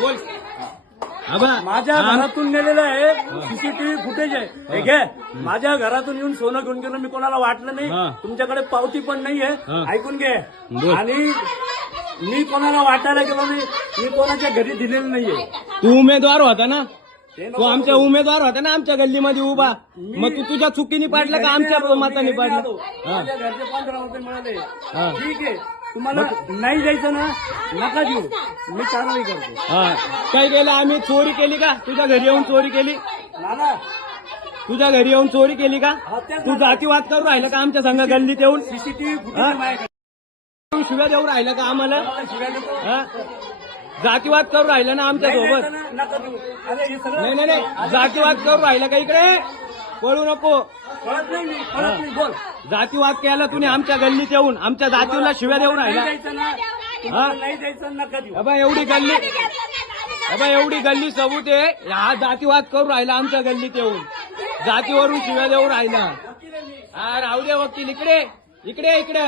बोल. आबा माझ्या घरातून नेलेलं आहे सीसीटीव्ही फुटेज आहे. ठीक आहे, माझ्या घरातून येऊन सोनं घेऊन गेलं, मी कोणाला वाटलं नाही. तुमच्याकडे पावती पण नाहीये, ऐकून घे. आणि मी कोणाला वाटायला गेलो नाही, मी कोणाच्या घरी दिलेलं नाहीये. तू उमेदवार होता ना, तू आमच्या उमेदवार होता ना आमच्या गल्लीमध्ये उभा. मग तू तुझ्या चुकीने पाडलं का आमच्या मताने पाडलं? माझ्या घरचे 15 रुपये मिळाले. ठीक आहे, तुम्हाला नाही जायचं ना, नका देऊ, मी कारवाई करतो. काय केलं आम्ही? चोरी केली का? तुझ्या घरी येऊन चोरी केली? नाना, तुझ्या घरी येऊन चोरी केली का? तेच तू जातीवाद करून राहिला का आमच्या संघ गल्लीत येऊन? सीसीटीव्ही फुटेज माझ्याकडे. तू शिव्या देऊ राहिला का आम्हाला? शिवाय देतो. जातीवाद करून राहिला ना आमच्या नाही सोबत? जायचं ना, नका देऊ. अरे हे सगळं नाही नाही नाही, जातीवाद करून राहिला का? इकडे पळू नको. कळत नाही, मी कळत नाही. बोल. जातीवाद केला तुम्ही आमच्या गल्लीत येऊन, आमच्या जातीला शिव्या देऊ राहिला. नाही जायचं ना, तुम्हाला नाही जायचं, नका देऊ. अबा एवढी गल्ली सबूत आहे, हा जातीवाद करून राहिला आमच्या गल्लीत येऊन, जातीवरून शिव्या देऊ राहिला. राहू दे वकील, इकडे इकडे इकडे